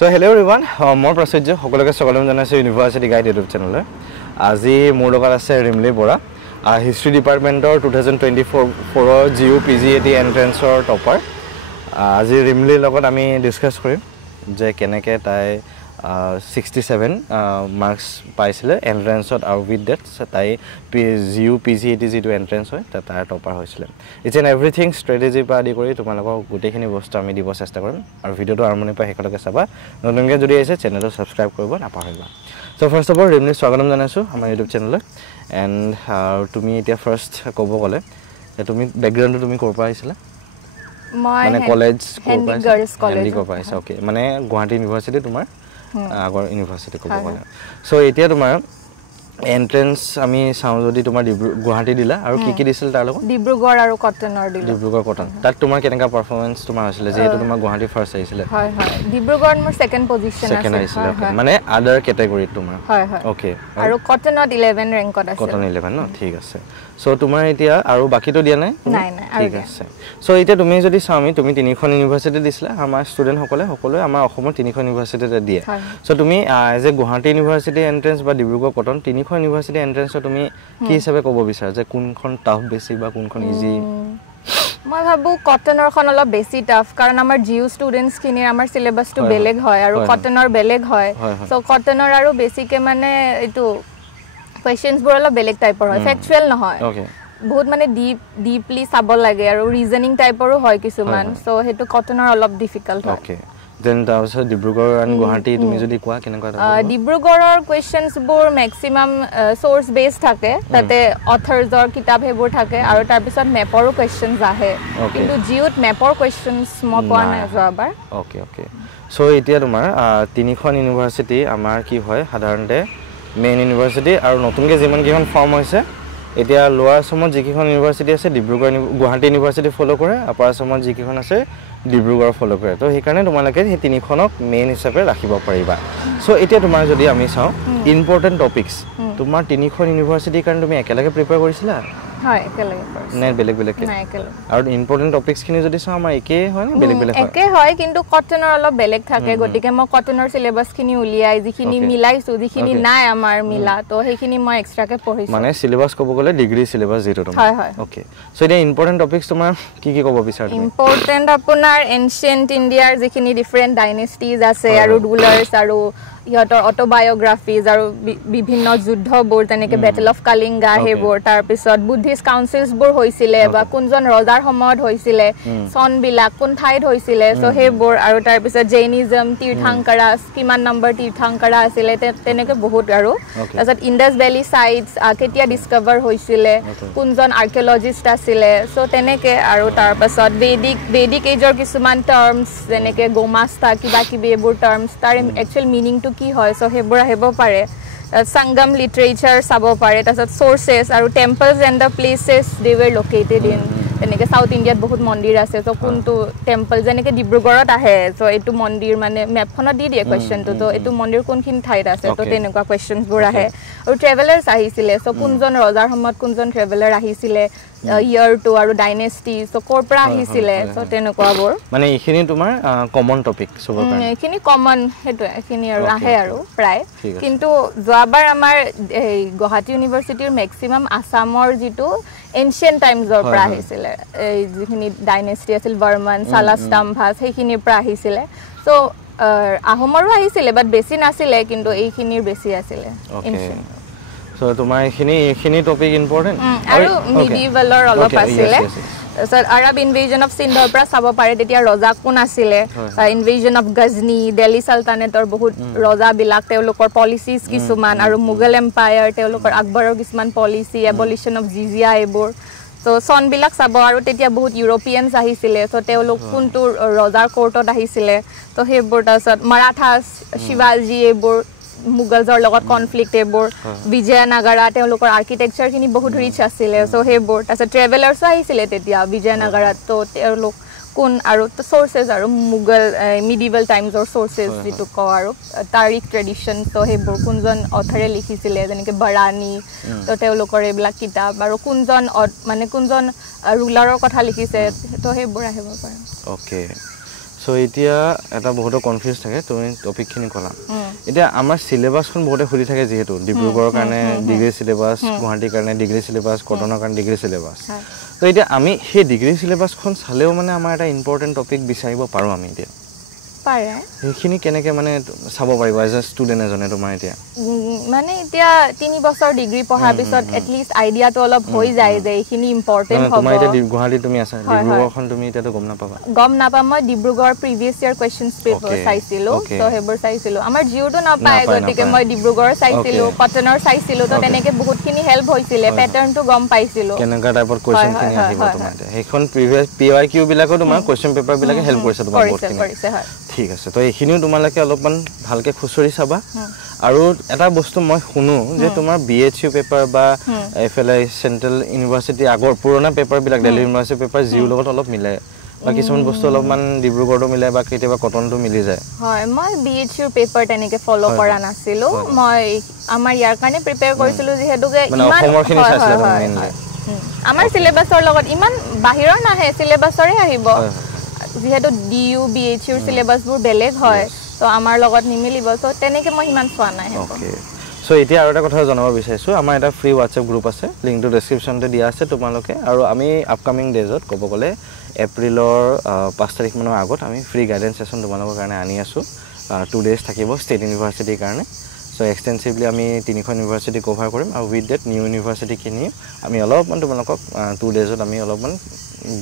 So hello everyone, more procedure. Hokoloke sokolom janaisu University Guide YouTube channel. Aji মোৰ লগত আছে Rimli Bora, history ডিপাৰ্টমেন্টৰ 2024 GU PGAT এন্ট্ৰেন্সৰ topper. আজি ৰিমলিৰ লগত আমি ডিসকাস কৰিম যে কেনেকৈ তাই 67 মাৰ্কস পাইছিলে এন্ট্ৰেন্সত আৰু উইথ দ্যাট তাই GU PGAT যেটো এন্ট্ৰেন্স হয় তাৰ টপাৰ হৈছিলে। ইটস এন এভৰিথিং ষ্ট্ৰেটেজি পৰা আদি কৰি তোমালোকক গোটেইখিনি বস্তু আমি দিব চেষ্টা কৰিম আৰু ভিডিওটো আৰম্ভণিৰ পৰা শেষলৈকে চাবা। নতুনকৈ যদি আহিছে চেনেলটো সাবস্ক্ৰাইব কৰিব নাপাহৰিবা। So first of all, Rimli স্বাগতম জনাইছো আমাৰ ইউটিউব চেনেলত। এণ্ড তুমি এতিয়া ফাৰ্ষ্ট ক'ব গ'লে তুমি বেকগ্ৰাউণ্ডটো তুমি ক'ৰ পৰা আহিছিলা? মানে কলেজ ক'ৰ পৰা আহিছা? অ'কে, মানে গুৱাহাটী ইউনিভাৰ্চিটি তোমাৰ আগৰ ইউনিভাৰ্চিটি ক'ব গ'লে। চ' এতিয়া তোমাৰ এন্ট্ৰেন্স আমি চাওঁ যদি তোমাৰ গুৱাহাটী দিলা আৰু কি দিছিল তাৰ লগত? ডিব্ৰুগড় আৰু কটনৰ দিলা। ডিব্ৰুগড় কটন। তাত তোমাৰ কেনেকা পাৰফৰমেন্স তোমাৰ হৈছিলে যেহেতু তোমাৰ গুৱাহাটী ফাৰ্ষ্ট আহিছিলে? হয় হয়, ডিব্ৰুগড়ত মোৰ সেকেন্ড পজিশন আছিল। মানে আদাৰ ক্যাটাগৰী তোমাৰ? হয় হয়। ওকে, আৰু কটনত 11 ৰেংকত আছিল। কটন 11 ন, ঠিক আছে। সো তোমাৰ এতিয়া আৰু বাকিটো দিয়া নাই? নাই নাই, ঠিক আছে। সো এতিয়া তুমি যদি চাওমি তুমি তিনিখন ইউনিভাৰ্সিটি দিছিলা, আমাৰ ষ্টুডেন্ট সকলোৱে আমাৰ অসমৰ তিনিখন ইউনিভাৰ্সিটিতে দিয়ে। সো তুমি as a Guwahati university entrance বা ডিব্ৰুগড় কটন তিনিখন ইউনিভাৰ্সিটি এন্ট্ৰেন্সত তুমি কি হিচাপে ক'ব বিচাৰা যে কোনখন টাফ বেছি বা কোনখন ইজি? মই ভাবো কটনৰখন অলপ বেছি টাফ, কাৰণ আমাৰ জিউ ষ্টুডেন্টস খিনিৰ আমাৰ সিলেবাসটো বেলেগ হয় আৰু কটনৰ বেলেগ হয়। সো কটনৰ আৰু বেছিকে মানে এটো কোৱেশ্চনছ বোৰ অলপ বেলেগ টাইপৰ হয়, ফেকচুৱেল নহয়। ওকে, বহুত মানে ডিপলি চাব লাগে আৰু ৰিজনিং টাইপৰো হয় কিছুমান। সো হেতু কটনৰ অলপ ডিফিকাল্ট হয়। ওকে, দেন তাৰপিছত ডিব্ৰুগড় আৰু গুৱাহাটী তুমি যদি কোৱা কেনেকুৱা? ডিব্ৰুগড়ৰ কোৱেশ্চনছ বোৰ মেক্সিমাম সোৰ্স বেস থাকে, তাতে অথৰছৰ কিতাপ হেবোৰ থাকে আৰু তাৰ পিছত মেপৰো কোৱেশ্চনছ আহে, কিন্তু জিউত মেপৰ কোৱেশ্চনছ মই পোৱা নাই যোৱাবাৰ। ওকে ওকে, সো এতিয়া তোমাৰ তিনিখন ইউনিভাৰ্সিটি আমাৰ কি হয় সাধাৰণতে মেইন ইউনিভাৰ্সিটি আৰু নতুনকৈ যিমান কিখন ফৰ্ম হৈছে এতিয়া লোৱাৰ আসামত যিকেইখন ইউনিভাৰ্সিটি আছে ডিব্ৰুগড় গুৱাহাটী ইউনিভাৰ্সিটি ফলো কৰে, আপাৰ আসামত যিকেইখন আছে ডিব্ৰুগড় ফলো কৰে। তো সেইকাৰণে তোমালোকে সেই তিনিখনক মেইন হিচাপে ৰাখিব পাৰিবা। সো এতিয়া তোমাৰ যদি আমি চাওঁ ইম্পৰ্টেণ্ট টপিকছ তোমাৰ তিনিখন ইউনিভাৰ্সিটিৰ কাৰণে তুমি একেলগে প্ৰিপেয়াৰ কৰিছিলা? হয়, একেলগে কৰিছিলা। নাই বেলেগ বেলেগ? নাই, একেলগে। আৰু ইম্পৰ্টেণ্ট টপিকছ খিনি যদি চাওঁ আমাৰ একে হয় নে বেলেগ বেলেগ হয়? একে হয়, কিন্তু কটনৰ অলপ বেলেগ থাকে, গতিকে মই কটনৰ সিলেবাস খিনি উলিয়াই যিখিনি মিলাইছো, যিখিনি নাই আমাৰ মিলা, তো সেইখিনি মই এক্সট্ৰাকে পঢ়িছো। মানে সিলেবাস ক'ব গ'লে ডিগ্ৰী সিলেবাস যেটো তোমাৰ? হয় হয়। ওকে, সো এতিয়া ইম্পৰ্টেণ্ট টপিকছ তোমাৰ কি ক'ব বিচাৰা? ইম্পৰ্টেণ্ট আপোনাৰ এনশিয়েন্ট ইণ্ডিয়াৰ যিখিনি ডিফাৰেন্ট ডাইনেষ্টিজ আছে আৰু ৰুলাৰ্ছ আৰু ইহঁতৰ অটোবায়োগ্ৰাফিজ আৰু বিভিন্ন যুদ্ধবোৰ তেনেকে বেটেল অফ কালিংগা হেবোৰ, তাৰ পিছত বুদ্ধিষ্ট কাউন্সিলছ বোৰ হৈছিলে বা কোনজন ৰজাৰ সময়ত হৈছিলে, সনবিলাক কোন ঠাইত হৈছিলে, সো হেবোৰ, আৰু তাৰ পিছত জৈনিজম, তীर्थাংকৰা কিমান নম্বৰ তীৰ্থাংকৰা আছিলে, তেনেকে বহুত। আৰু তাৰপিছত ইণ্ডাছ ভেলী সাইটছ কেতিয়া ডিস্কভাৰ হৈছিলে, কোনজন আৰ্কিঅলজিষ্ট আছিলে, সো তেনেকে। আৰু তাৰ পাছত বেদিক এজৰ কিছুমান টাৰ্মছ যেনেকে গোমাস্তা কিবা কিবি এইবোৰ টাৰ্মছ তাৰ একচুৱেল মিনিংটো কি হয়, সো হেবোৰ আহিব পাৰে। সংগম লিটাৰেচাৰ চাব পাৰে, তাৰপিছত সোৰ্সেছ আৰু temples and the places they were located in. তেনেকে সাউথ ইণ্ডিয়াত বহুত মন্দিৰ আছে, সো কোনটো টেম্পল যেনেকে ডিব্ৰুগড়ত আহে, সো এইটো মন্দিৰ মানে মেপখনত দি দিয়ে কুৱেশ্চনটো, তো এইটো মন্দিৰ কোনখিনি ঠাইত আছে, তো তেনেকুৱা কুৱেশ্চনছবোৰ আহে। আৰু ট্ৰেভেলাৰ্ছ আহিছিলে, সো কোনজন ৰজাৰ সময়ত কোনজন ট্ৰেভেলাৰ আহিছিলে, ইয়াৰটো আৰু ডাইনেষ্টি, সো ক'ৰ পৰা আহিছিলে, সো তেনেকুৱাবোৰ। মানে এইখিনি তোমাৰ কমন টপিক সবৰ কাৰণে? এইখিনি কমন, সেইটো এইখিনি আৰু আহে আৰু প্ৰায়। কিন্তু যোৱাবাৰ আমাৰ গুৱাহাটী ইউনিভাৰ্চিটিৰ মেক্সিমাম আসামৰ যিটো এনশিয়েন্ট টাইমছৰ পৰা আহিছিলে, এই যিখিনি ডাইনেষ্টি আছিল বৰ্মন সালাস্তাম্ভাছ সেইখিনিৰ পৰা আহিছিলে। সো আহোমৰো আহিছিলে বাট বেছি নাছিলে, কিন্তু এইখিনিৰ বেছি আছিলে এনশিয়েন্ট। সো তোমাৰ এইখিনি টপিক ইম্পৰ্টেণ্ট আৰু মিডিভেলৰ অলপ আছিলে। তাৰপিছত আৰব ইনভেজন অফ সিন্ধৰ পৰা চাব পাৰে, তেতিয়া ৰজা কোন আছিলে, ইনভেজন অফ গজনি, দিল্লী সালতানেটৰ বহুত ৰজাবিলাক, তেওঁলোকৰ পলিচিজ কিছুমান, আৰু মোগল এম্পায়াৰ তেওঁলোকৰ আকবৰৰ কিছুমান পলিচি, এবলিশ্যন অফ জিজিয়া এইবোৰ। তো চনবিলাক চাব, আৰু তেতিয়া বহুত ইউৰোপিয়ানছ আহিছিলে, তো তেওঁলোক কোনটো ৰজাৰ কোৰ্টত আহিছিলে, তো সেইবোৰ। তাৰপিছত মাৰাঠাছ, শিৱাজী এইবোৰ, মুগলছৰ লগত কনফ্লিক্ট এইবোৰ, বিজয়নগৰা তেওঁলোকৰ আৰ্কিটেকচাৰখিনি বহুত ৰিচ আছিলে, সো সেইবোৰ। তাৰপিছত ট্ৰেভেলাৰ্ছো আহিছিলে তেতিয়া বিজয়নগৰাত, তো তেওঁলোক কোন, আৰু সোৰ্সেছ আৰু মুগল মিডিভেল টাইমছৰ সোৰ্সেছ যিটো কওঁ আৰু তাৰিখ ট্ৰেডিশ্যন, তো সেইবোৰ কোনজন অথৰে লিখিছিলে, যেনেকৈ বাৰাণী, তো তেওঁলোকৰ এইবিলাক কিতাপ, আৰু কোনজন মানে কোনজন ৰুলাৰৰ কথা লিখিছে, তো সেইবোৰ আহিব পাৰে। অ'কে, সো এতিয়া এটা বহুত কনফিউজ থাকে তুমি টপিকখিনি কলা এতিয়া আমাৰ সিলেবাসখন বহুতে খুলি থাকে যেহেতু ডিব্ৰুগড়ৰ কাৰণে ডিগ্ৰী সিলেবাস গুৱাহাটীৰ কাৰণে ডিগ্ৰী সিলেবাস কটনৰ কাৰণে ডিগ্ৰী সিলেবাস তো এতিয়া আমি সেই ডিগ্ৰী সিলেবাসখন চালেও মানে আমাৰ এটা ইম্পৰ্টেন্ট টপিক বিচাৰিব পাৰো আমি এতিয়া পাৰে সেইখিনি কেনেকে মানে চাব পাৰিব এজ এ ষ্টুডেন্ট এজনে তোমাৰ এতিয়া মানে এতিয়া 3 বছৰ ডিগ্ৰী পঢ়াৰ পিছত এটলিষ্ট আইডিয়াটো অলপ হৈ যায় যে এইখিনি ইম্পৰ্টেন্ট হ'ব তোমাৰ এতিয়া গুৱাহাটী তুমি আছা ডিব্ৰুগড়খন তুমি এতিয়াতো গম নাপাবা মই ডিব্ৰুগড় প্ৰিভিয়াস ইয়াৰ কোৱেশ্চনছ পেপাৰ চাইছিলো তো হেবৰ চাইছিলো আমাৰ জিওটো নাপায় গতিকে মই ডিব্ৰুগড় চাইছিলো কটনৰ চাইছিলো তো তেনেকে বহুতখিনি হেল্প হৈছিলে প্যাটাৰ্নটো গম পাইছিলো কেনেকা টাইপৰ কোৱেশ্চনখিনি আহিব তোমাৰ সেইখন প্ৰিভিয়াস পিআইকিউ বিলাকো তোমাৰ কোৱেশ্চন পেপাৰ বিলাকে হেল্প কৰিছে তোমাৰ বহুতখিনি ঠিক আছে তো এইখিনিও তোমালোকে অলপমান ভালকে খুচৰি চাবা আৰু এটা বস্তু মই শুনো যে তোমাৰ বিএইচইউ পেপাৰ বা এফএলআই সেন্ট্ৰেল ইউনিভাৰ্সিটি আগৰ পুৰণা পেপাৰ বিলাক দিল্লী ইউনিভাৰ্সিটি পেপাৰ জিও লগত অলপ মিলে বা কিছুমান বস্তু অলপমান ডিব্ৰুগড়টো মিলে বা কেতিয়াবা কটনটো মিলি যায় হয় মই বিএইচইউ পেপাৰ তেনেকে ফলো কৰা নাছিলো মই আমাৰ ইয়াৰ কাৰণে প্ৰিপেয়াৰ কৰিছিলো যেহেতুকে ইমান অসমৰখিনি চাইছিলা তুমি মেইনলি আমাৰ সিলেবাসৰ লগত ইমান বাহিৰৰ নাহে সিলেবাসৰে আহিব যেহেতু ডিইউ বিএইচইউৰ সিলেবাসবোৰ বেলেগ হয় তো আমাৰ লগত নিমিলিব তো তেনেকে মই ইমান চোৱা নাই ওকে সো এতিয়া আৰু এটা কথা জনাব বিচাৰিছো আমাৰ এটা ফ্ৰী WhatsApp গ্ৰুপ আছে লিংকটো ডেসক্ৰিপচনতে দিয়া আছে তোমালোকে আৰু আমি আপকামিং ডেজত ক'ব গ'লে এপ্ৰিলৰ 5 তাৰিখ মানৰ আগত আমি ফ্ৰী গাইডেন্স সেশন তোমালোকৰ কাৰণে আনি আছো 2 ডেজ থাকিব ষ্টেট ইউনিভাৰ্সিটিৰ কাৰণে সো এক্সটেন্সিভলি আমি 3খন ইউনিভাৰ্সিটি কভাৰ কৰিম আৰু উইথ দ্যাট নিউ ইউনিভাৰ্সিটি কিনি আমি অলপমান তোমালোকক 2 ডেজত আমি অলপমান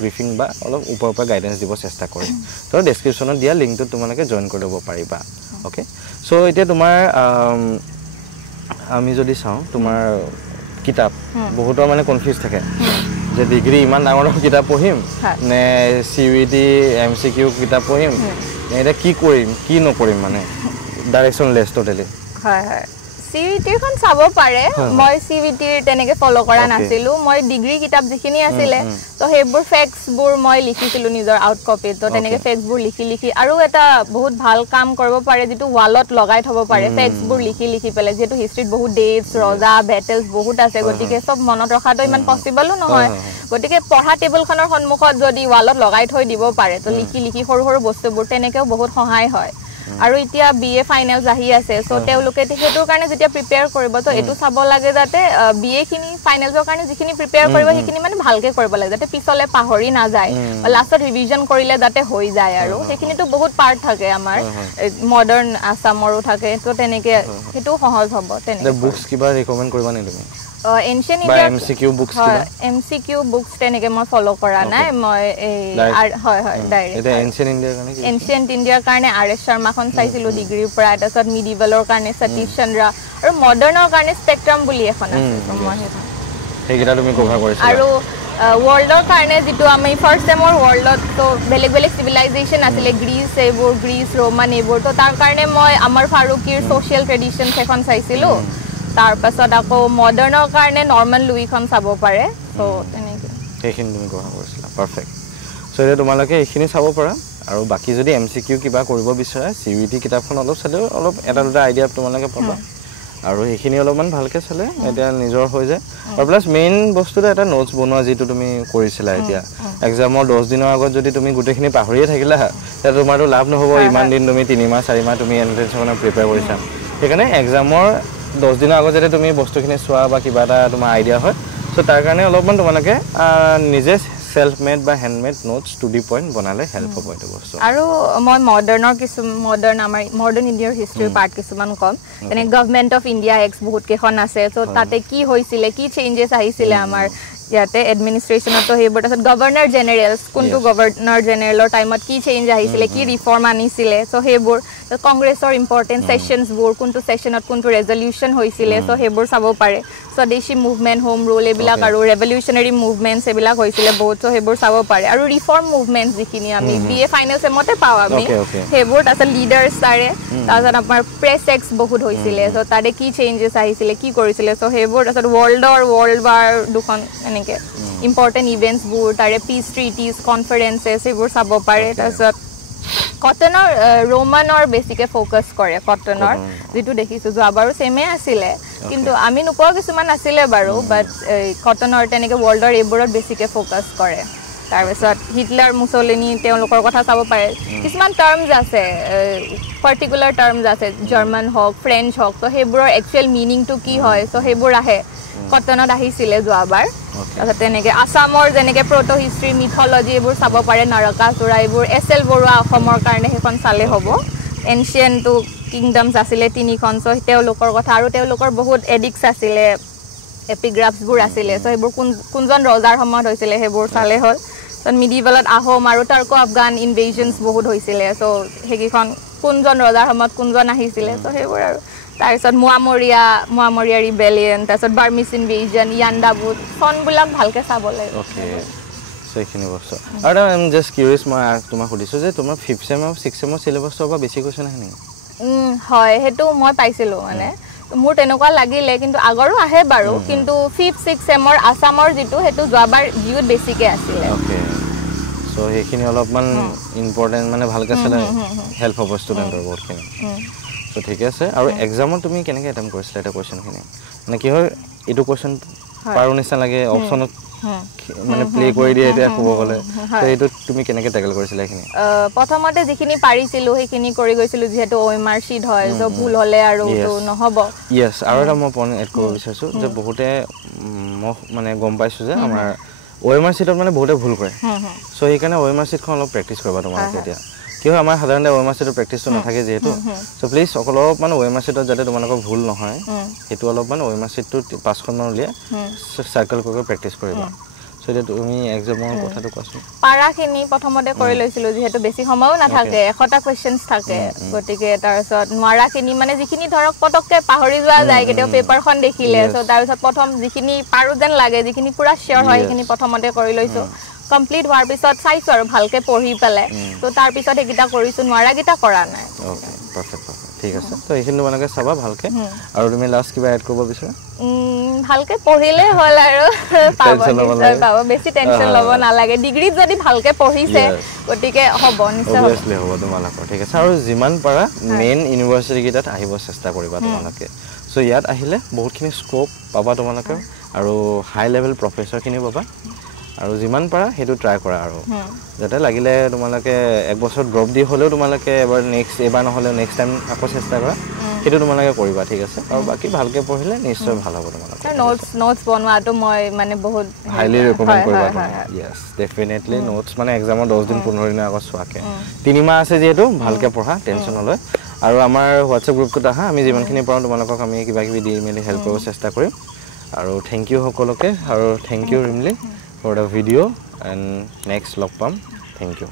ব্ৰিফিং বা অলপ ওপৰৰ পৰা গাইডেন্স দিব চেষ্টা কৰিম তো ডেসক্ৰিপচনত দিয়া লিংকটো তোমালোকে জয়েন কৰি ল'ব পাৰিবা ওকে সো এতিয়া তোমাৰ আমি যদি চাওঁ তোমাৰ কিতাপ বহুতৰ মানে কনফিউজ থাকে যে ডিগ্ৰী ইমান ডাঙৰ কিতাপ পঢ়িম নে সিইউটি এমসিকিউ কিতাপ পঢ়িম নে এটা কি কৰিম কি নকৰিম মানে ডাইৰেকশনলেছ টোটালি হয় হয় সিইউটিৰ খন চাব পাৰে মই সিইউটিৰ তেনেকে ফলো কৰা নাছিলো মই ডিগ্ৰী কিতাপ যিখিনি আছিলে তো হেবোৰ ফেক্টছ বোৰ মই লিখিছিলো নিজৰ আউট কপি তো তেনেকে ফেক্টছ বোৰ লিখি আৰু এটা বহুত ভাল কাম কৰিব পাৰে যেটো ওয়ালত লগাই থব পাৰে ফেক্টছ বোৰ লিখি পেলে যেটো হিষ্ট্ৰীত বহুত ডেটস ৰজা বেটেলস বহুত আছে গতিকে সব মনত ৰখাটো ইমান পসিবল নহয় গতিকে পঢ়া টেবুলখনৰ সন্মুখত যদি ওয়ালত লগাই থৈ দিব পাৰে তো লিখি সৰু সৰু বস্তুবোৰ তেনেকেও বহুত সহায় হয় আৰু এতিয়া বিএ ফাইনালস আহি আছে সো তেওঁলোকে হেতুৰ কাৰণে যেতিয়া প্ৰিপেয়াৰ কৰিব তো এটো চাব লাগে যাতে বিএ খিনি ফাইনালসৰ কাৰণে যিখিনি প্ৰিপেয়াৰ কৰিব সেইখিনি মানে ভালকে কৰিব লাগে যাতে পিছলে পাহৰি না যায় লাষ্টত ৰিভিজন কৰিলে যাতে হৈ যায় আৰু সেইখিনি তো বহুত পাৰ্ট থাকে আমাৰ মডাৰ্ন আসামৰো থাকে তো তেনেকে হেতু সহজ হ'ব তেনেকে বুকস কিবা ৰিকমেন্ড কৰিবা নে তুমি এনশিয়েন্ট ইন্ডিয়া এমসিকিউ বুকস কিবা এমসিকিউ বুকস তেনেকে মই ফলো কৰা নাই মই হয় ডাইৰেক্ট এটা এনশিয়েন্ট ইন্ডিয়াৰ কাৰণে এনশিয়েন্ট ইন্ডিয়াৰ কাৰণে আৰএছ শৰ্মাখন চাইছিলো ডিগ্ৰীৰ পৰা তাৰছত মিডিভেলৰ কাৰণে সতীশ চন্দ্ৰ আৰু মডাৰ্নৰ কাৰণে স্পেক্ট্ৰাম বুলি এখন আছে মই সেইকেইটা তুমি কভাৰ কৰিছা আৰু ওয়াৰ্ল্ডৰ কাৰণে যেটো আমি ফাৰ্স্ট টাইমৰ ওয়াৰ্ল্ডত তো বেলেগ বেলেগ সিভিলাইজেশন আছিলে গ্ৰীচ ৰোমান এইবোৰ তো তাৰ কাৰণে মই আমাৰ ফাৰুকিৰ সোশ্যাল ট্ৰেডিশনছ এখন চাইছিলো তাৰ পাছত আকৌ মডাৰ্নৰ কাৰণে নৰ্মান লুইখন চাব পাৰে তো তেনেকে সেইখিনি তুমি কভাৰ কৰিছিলা পাৰফেক্ট সো এতিয়া তোমালোকে এইখিনি চাব পাৰা আৰু বাকি যদি এমসিকিউ কিবা কৰিব বিচাৰে সিইউটি কিতাপখন অলপ চালেও অলপ এটা দুটা আইডিয়া তোমালোকে পাবা আৰু এইখিনি অলপমান ভালকে চালে এতিয়া নিজৰ হৈ যায় আৰু প্লাস মেইন বস্তুটো এটা নোটস বনোৱা যেটো তুমি কৰিছিলা এতিয়া এক্সামৰ 10 দিনৰ আগত যদি তুমি গুটেখিনি পাহৰিয়ে থাকিলা তে তোমাৰটো লাভ নহব ইমান দিন তুমি 3 মাহ 4 মাহ তুমি এন্ট্ৰেন্সৰ প্ৰিপেয়াৰ কৰিছা সেইকাৰণে এক্সামৰ 10 দিনৰ আগত যদি তুমি বস্তুখিনি চোৱা বা কিবা এটা তোমাৰ আইডিয়া হয় সো তাৰ কাৰণে অলপমান তোমালোকে নিজে সেলফ মেড বা handmade notes to the point বনালে হেল্প হ'ব এটো বস্তু আৰু মই মডাৰ্নৰ কিছু মডাৰ্ন আমাৰ মডাৰ্ন ইণ্ডিয়াৰ হিষ্ট্ৰীৰ পাৰ্ট কিছুমান কম মানে গভৰ্নমেন্ট অফ ইণ্ডিয়া এক্স বহুত কেখন আছে সো তাতে কি হৈছিলে কি চেঞ্জেস আহিছিলে আমাৰ ইয়াতে এডমিনিষ্ট্ৰেচনতো হেবোৰ তাৰছত গভৰ্নৰ জেনেৰেলস কোনটো গভৰ্নৰ জেনেৰেলৰ টাইমত কি চেঞ্জ আহিছিলে কি ৰিফৰ্ম আনিছিলে সো হেবোৰ কংগ্ৰেছৰ ইম্পৰ্টেন্ট সেশনস বোৰ কোনটো সেশনত কোনটো ৰেজলিউশন হৈছিলে সো হেবোৰ চাব পাৰে স্বদেশী মুভমেন্ট হোম ৰুল এবিলাক আৰু ৰেভলিউশনাৰী মুভমেন্টস এবিলাক হৈছিলে বহুত সো হেবোৰ চাব পাৰে আৰু ৰিফৰ্ম মুভমেন্টস যিখিনি আমি বিএ ফাইনাল সেমতে পাও আমি হেবোৰ তাৰছত লিডাৰ্স তাৰে তাৰছত আমাৰ প্ৰেছ এক্স বহুত হৈছিলে সো তাৰে কি চেঞ্জেস আহিছিলে কি কৰিছিলে সো হেবোৰ তাৰছত ওয়াৰ্ল্ড ৱাৰ দুখন এনেকে ইম্পৰ্টেন্ট ইভেন্টস বোৰ তাৰে পিস ট্ৰিটিজ কনফাৰেন্সেস হেবোৰ চাব পাৰে তাৰছত কটনৰ ৰোমানৰ বেছিকে ফোকাস কৰে কটনৰ যেটো দেখিছো যোৱাবাৰো সেমে আছিলে কিন্তু আমি নোপোৱা কিছুমান আছিলে বাৰু বাট কটনৰ তেনেকে ওয়াৰ্ল্ডৰ এইবোৰত বেছিকে ফোকাস কৰে তাৰপিছত হিটলাৰ মুছলিনী তেওঁলোকৰ কথা চাব পাৰে কিছুমান টাৰ্মছ আছে পাৰ্টিকুলাৰ টাৰ্মছ আছে জাৰ্মান হওক ফ্ৰেঞ্চ হওক তো সেইবোৰৰ একচুৱেল মিনিংটো কি হয় চ' সেইবোৰ আহে কটনত আহিছিলে যোৱাবাৰ তাৰপিছত তেনেকৈ আছামৰ যেনেকৈ প্ৰট' হিষ্ট্ৰী মিথলজি এইবোৰ চাব পাৰে নৰকাসুৰা এইবোৰ SL বৰুৱা অসমৰ কাৰণে সেইখন চালে হ'ব এনচিয়েণ্টটো কিংডমছ আছিলে 3খন চ' তেওঁলোকৰ কথা আৰু তেওঁলোকৰ বহুত এডিক্টছ আছিলে এপিগ্ৰাফছবোৰ আছিলে চ' সেইবোৰ কোনজন ৰজাৰ সময়ত হৈছিলে সেইবোৰ চালে হ'ল চ' মিডিভেলত আহোম আৰু টাৰ্কো আফগান ইনভেজনছ বহুত হৈছিলে চ' সেইকেইখন কোনজন ৰজাৰ সময়ত কোনজন আহিছিলে চ' সেইবোৰ আৰু তাৰপিছত মোৱামৰীয়া ৰিবেলিয়ন তাৰপিছত বাৰ্মিছ ইনভেজন ইয়াণ্ডাবুট চনবিলাক ভালকৈ চাব লাগিব সেইখিনি বস্তু আৰু আই এম জাষ্ট কিউৰিয়াছ মই তোমাক সুধিছোঁ যে তোমাৰ 5th চেম আৰু 6th চেমৰ চিলেবাছৰ পৰা বেছি কুৱেশ্যন আহে নেকি হয় সেইটো মই পাইছিলোঁ মানে মোৰ তেনেকুৱা লাগিলে কিন্তু আগৰো আহে বাৰু কিন্তু 5th 6th চেমৰ আছামৰ যিটো সেইটো যোৱাবাৰ জিউত বেছিকৈ আছিলে চ' সেইখিনি অলপমান ইম্পৰ্টেণ্ট মানে ভালকৈ চালে হেল্প হ'ব ষ্টুডেণ্টৰ বহুতখিনি চ' ঠিকে আছে আৰু এক্সামত তুমি কেনেকৈ এটেম্প কৰিছিলা এটা কুৱেশ্যনখিনি মানে কি হয় এইটো কুৱেশ্যন পাৰো নিচিনা লাগে অপশ্যনত মানে প্লে কৰি দিয়ে এতিয়া ক'ব গ'লে তো এইটো তুমি কেনেকৈ টেকল কৰিছিলা এইখিনি প্ৰথমতে যিখিনি পাৰিছিলোঁ সেইখিনি কৰি গৈছিলোঁ যিহেতু OMR শ্বীট হয় চ' ভুল হ'লে আৰু নহ'ব য়েছ আৰু এটা মই পইণ্ট এড কৰিব বিচাৰিছোঁ যে বহুতে মই মানে গম পাইছোঁ যে আমাৰ OMR শ্বীটত মানে বহুতে ভুল কৰে চ' সেইকাৰণে OMR শ্বীটখন অলপ প্ৰেক্টিছ কৰিবা তোমালোকে এতিয়া কি হয় আমাৰ সাধাৰণতে OMR শ্বীটৰ প্ৰেক্টিছটো নাথাকে যিহেতু চ' প্লিজ অলপমান OMR শ্বীটত যাতে তোমালোকৰ ভুল নহয় সেইটো অলপমান OMR শ্বীটটো 5খনমান উলিয়াই চাৰ্কেল কৰি প্ৰেক্টিছ কৰিবা চ' এতিয়া তুমি এক্সামৰ কথাটো কোৱাচোন পাৰাখিনি প্ৰথমতে কৰি লৈছিলোঁ যিহেতু বেছি সময়ো নাথাকে 100টা কুৱেশ্যনছ থাকে গতিকে তাৰপিছত নোৱাৰাখিনি মানে যিখিনি ধৰক পটককৈ পাহৰি যোৱা যায় কেতিয়াও পেপাৰখন দেখিলে চ' তাৰপিছত প্ৰথম যিখিনি পাৰোঁ যেন লাগে যিখিনি পূৰা চিয়'ৰ হয় সেইখিনি প্ৰথমতে কৰি লৈছোঁ কমপ্লিট হোৱাৰ পিছত চাইছোঁ আৰু ভালকৈ পঢ়ি পেলাই তো তাৰপিছত সেইকেইটা কৰিছোঁ নোৱাৰাকেইটা কৰা নাই অ'কে পাৰফেক্ট ঠিক আছে তো এইখিনি তোমালোকে চাবা ভালকৈ আৰু তুমি লাষ্ট কিবা এড কৰিব বিচাৰা ভালকৈ পঢ়িলে হ'ল আৰু পাব বেছি টেনশ্যন ল'ব নালাগে ডিগ্ৰীত যদি ভালকৈ পঢ়িছে গতিকে হ'ব নিশ্চয় অবভিয়াছলি হ'ব তোমালোকৰ ঠিক আছে আৰু যিমান পাৰা মেইন ইউনিভাৰ্চিটিকেইটাত আহিব চেষ্টা কৰিবা তোমালোকে চ' ইয়াত আহিলে বহুতখিনি স্ক'প পাবা তোমালোকে আৰু হাই লেভেল প্ৰফেচৰখিনি পাবা আৰু যিমান পাৰা সেইটো ট্ৰাই কৰা আৰু যাতে লাগিলে তোমালোকে এক বছৰ ড্ৰপ দি হ'লেও তোমালোকে এবাৰ নহ'লেও নেক্সট টাইম আকৌ চেষ্টা কৰা সেইটো তোমালোকে কৰিবা ঠিক আছে আৰু বাকী ভালকৈ পঢ়িলে নিশ্চয় ভাল হ'ব তোমালোকে নোটছ বনোৱাটো মই মানে বহুত হাইলি ৰেকমেণ্ড কৰিবা য়েছ ডেফিনেটলি নোটছ মানে এক্সামৰ 10 দিন 15 দিনৰ আগত চোৱাকৈ 3 মাহ আছে যিহেতু ভালকৈ পঢ়া টেনশ্যন নলয় আৰু আমাৰ হোৱাটছএপ গ্ৰুপটোত আহা আমি যিমানখিনি পাৰোঁ তোমালোকক আমি কিবা কিবি দি মেলি হেল্প কৰিব চেষ্টা কৰিম আৰু থেংক ইউ সকলোকে আৰু thank you Rimli for the video and next log pam thank you